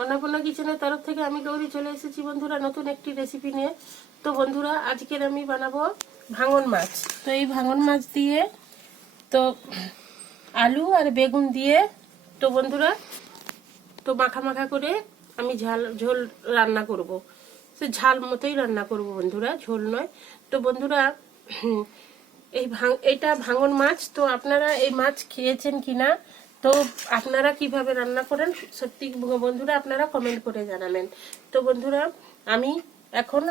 অন্নপূর্ণা কিচেনের তরফ থেকে আমি গৌরী চলে এসেছি বন্ধুরা, নতুন একটি রেসিপি নিয়ে। তো বন্ধুরা, আজকের আমি বানাবো ভাঙন মাছ। তো এই ভাঙন মাছ দিয়ে তো আলু আর বেগুন দিয়ে তো বন্ধুরা, তো মাখা মাখা করে আমি ঝাল, ঝোল রান্না করব। সে ঝাল মতোই রান্না করব বন্ধুরা, ঝোল নয়। তো বন্ধুরা, এই ভাঙ, এটা ভাঙন মাছ। তো আপনারা এই মাছ খেয়েছেন কিনা তো আপনারা কীভাবে রান্না করেন? সত্যি বন্ধুরা, আপনারা কমেন্ট করে জানাবেন। তো বন্ধুরা, আমি এখন,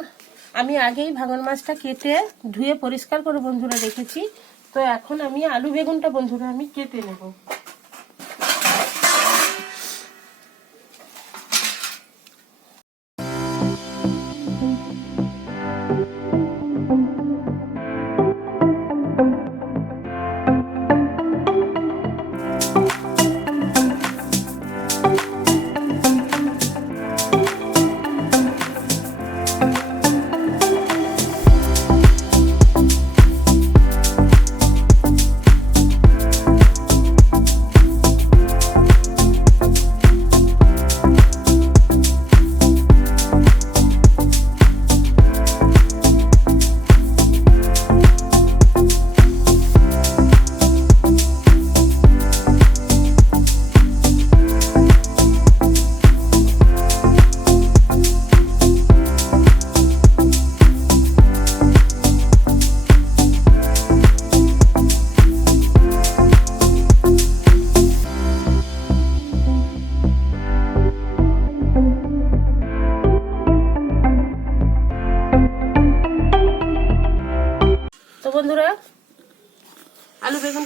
আমি আগেই ভাঙন মাছটা কেটে ধুয়ে পরিষ্কার করে বন্ধুরা রেখেছি তো এখন আমি আলু বেগুনটা বন্ধুরা আমি কেটে নেব।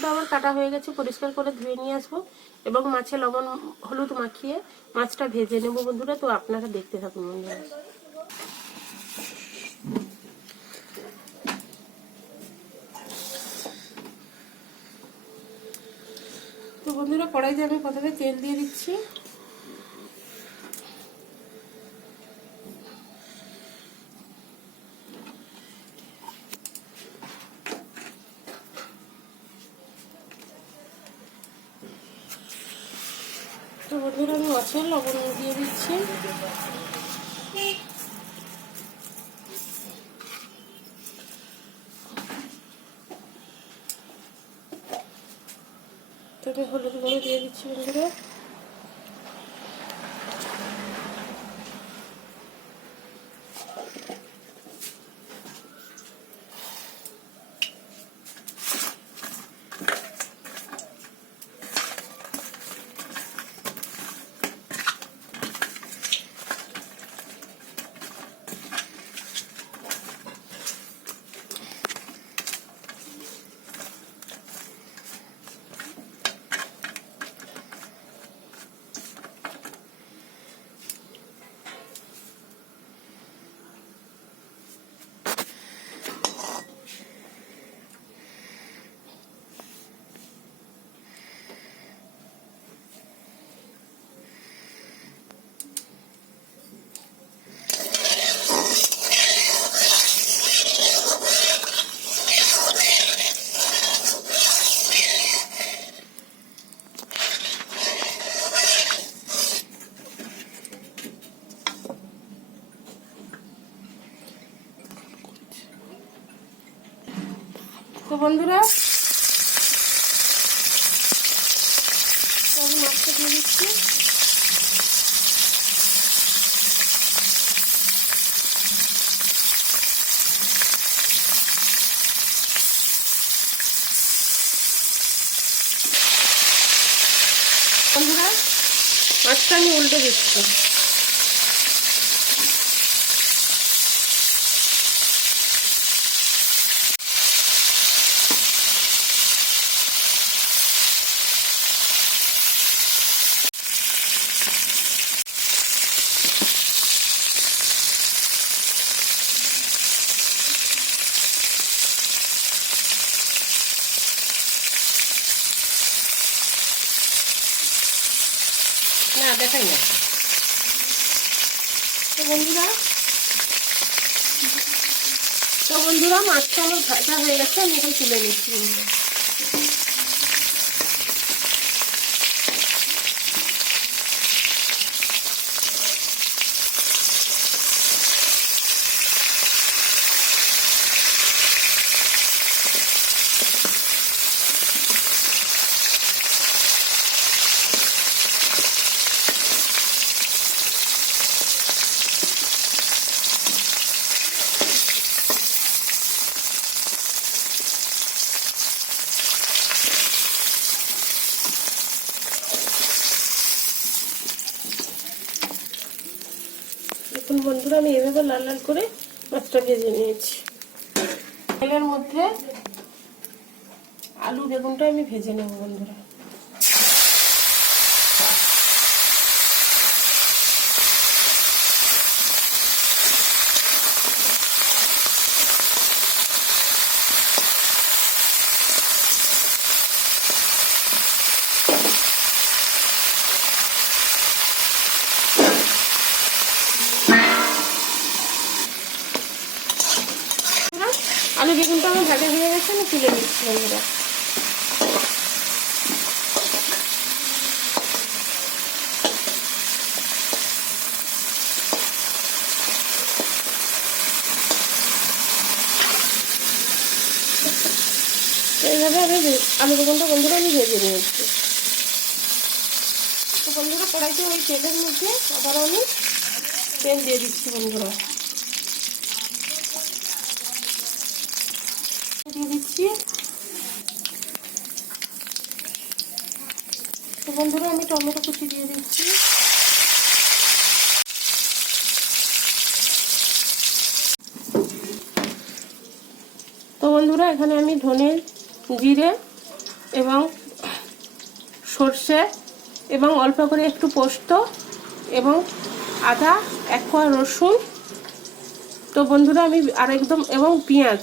বেগুনটা আমার কাটা হয়ে গেছে, পরিষ্কার করে ধুয়ে নিয়ে আসব এবং মাছে লবণ হলুদ মাখিয়ে মাছটা ভেজে নেব বন্ধুরা, তো আপনারা দেখতে থাকুন বন্ধুরা। তো বন্ধুরা, কড়াইতে আমি প্রথমে তেল দিয়ে দিচ্ছি। তো আমি মাছের লবণ দিয়ে দিচ্ছি। তবে হলুদ গুঁড়ো দিয়ে দিচ্ছি বন্ধুরা। তো বন্ধুরা। মাছটা দিয়ে দিচ্ছি। বন্ধুরা মাছটা আমি উল্টে দিচ্ছি। না, দেখাই না। তো বন্ধুরা তো বন্ধুরা, মাছটা আমার ভাজা হয়ে গেছে, আমি এখন তুলে নিচ্ছি দেখুন বন্ধুরা, আমি এভাবে লাল লাল করে মাছটা ভেজে নিয়েছি। তেলের মধ্যে আলু, বেগুনটা আমি ভেজে নেব বন্ধুরা আলু বেগুনটা আমার ভাজা হয়ে গেছে আমি তুলে নিচ্ছি বন্ধুরা এইভাবে আমি ভে- আলু বেগুনটা বন্ধুরা আমি ভেজে নিয়েছি তো বন্ধুরা, কড়াইতে ওই তেলের মধ্যে আবার আমি তেল দিয়ে দিচ্ছি বন্ধুরা। দিয়ে দিচ্ছি। তো বন্ধুরা, আমি টমেটো কুচি দিয়ে দিচ্ছি। তো বন্ধুরা, এখানে আমি ধনে জিরে এবং সর্ষে এবং অল্প করে একটু পোস্ত এবং আদা, এক কোয়া রসুন। তো বন্ধুরা, আমি আর একদম, এবং পেঁয়াজ।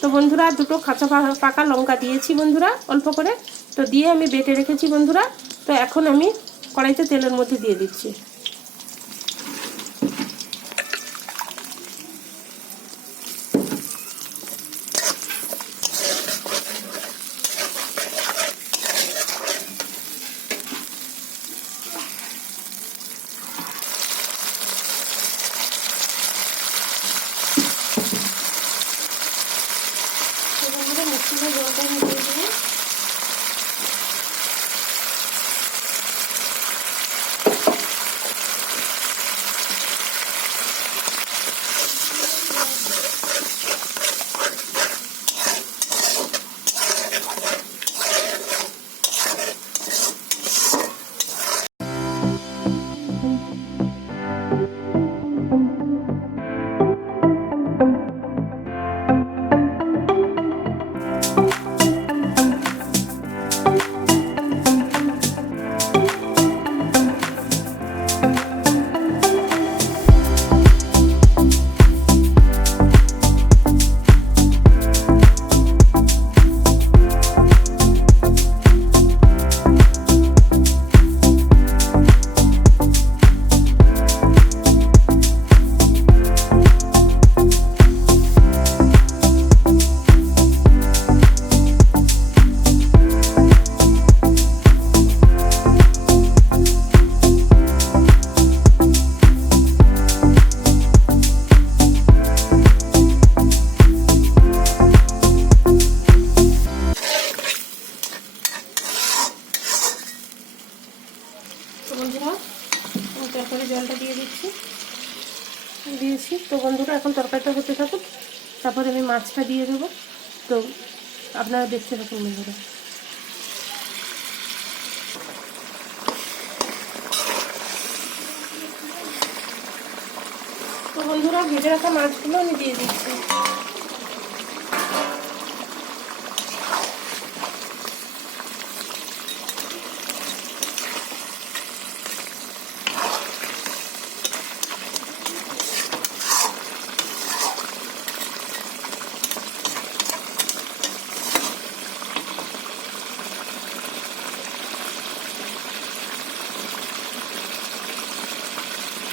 তো বন্ধুরা, দুটো কাঁচা পাকা লঙ্কা দিয়েছি বন্ধুরা, অল্প করে। তো দিয়ে আমি বেটে রেখেছি বন্ধুরা। তো এখন আমি কড়াইতে তেলের মধ্যে দিয়ে দিচ্ছি। তো বন্ধুরা, এখন তরকারিটা হতে থাকুক, তারপরে আমি মাছটা দিয়ে দেবো। তো আপনারা দেখতে থাকুন বন্ধুরা। তো বন্ধুরা, ভেজে রাখা মাছগুলো আমি দিয়ে দিচ্ছি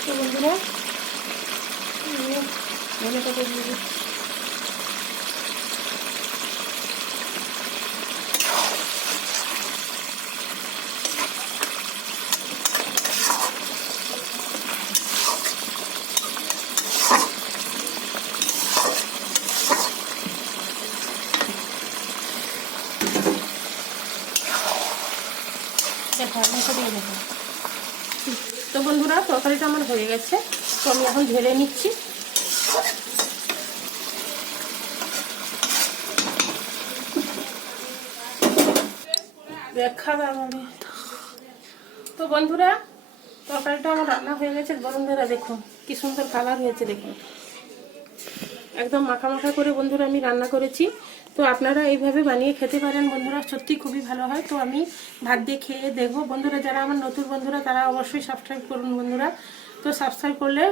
তো বন্ধুরা ধনে পাতা দিয়ে দিচ্ছি দেখো মেখে দিয়ে দেখো বন্ধুরা, তরকারিটা আমার হয়ে গেছে, তো আমি এখন ঢেলে নিচ্ছি। তো বন্ধুরা, তরকারিটা আমার রান্না হয়ে গেছে। বন্ধুরা, দেখুন, কি সুন্দর কালার হয়েছে, দেখুন। একদম মাখা মাখা করে বন্ধুরা আমি রান্না করেছি। তো আপনারা এইভাবে বানিয়ে খেতে পারেন, বন্ধুরা। সত্যি খুবই ভালো হয়। তো আমি ভাত দিয়ে খেয়ে দেখব। বন্ধুরা, যারা আমার নতুন বন্ধুরা, তারা অবশ্যই সাবস্ক্রাইব করুন বন্ধুরা। তো সাবস্ক্রাইব করলে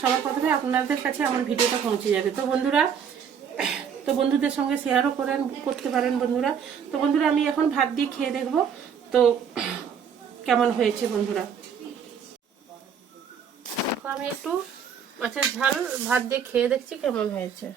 সবার প্রথমে আপনাদের কাছে আমার ভিডিওটা পৌঁছে যাবে। তো বন্ধুরা, তো বন্ধুদের সঙ্গে শেয়ারও করেন, করতে পারেন বন্ধুরা। তো বন্ধুরা, আমি এখন ভাত দিয়ে খেয়ে দেখব। তো কেমন হয়েছে বন্ধুরা? আমি একটু মাছের ঝাল ভাত দিয়ে খেয়ে দেখছি কেমন হয়েছে।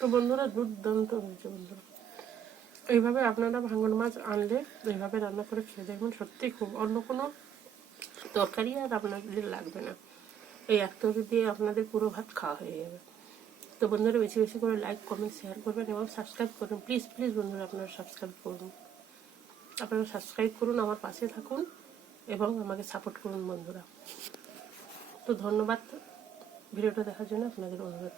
তো বন্ধুরা দুর্দান্ত হয়েছে বন্ধুরা। এইভাবে আপনারা ভাঙন মাছ আনলে এইভাবে রান্না করে খেয়ে দেখবেন সত্যি খুব অন্য কোনো তরকারি আর আপনাদের লাগবে না। এই এক তরকারি দিয়ে আপনাদের পুরো ভাত খাওয়া হয়ে যাবে। তো বন্ধুরা বেশি বেশি করে লাইক কমেন্ট শেয়ার করবেন এবং সাবস্ক্রাইব করুন প্লিজ প্লিজ বন্ধুরা আপনারা সাবস্ক্রাইব করুন। আপনারা সাবস্ক্রাইব করুন, আমার পাশে থাকুন এবং আমাকে সাপোর্ট করুন বন্ধুরা। তো ধন্যবাদ। ভিডিওটা দেখার জন্য আপনাদের অনুরোধ।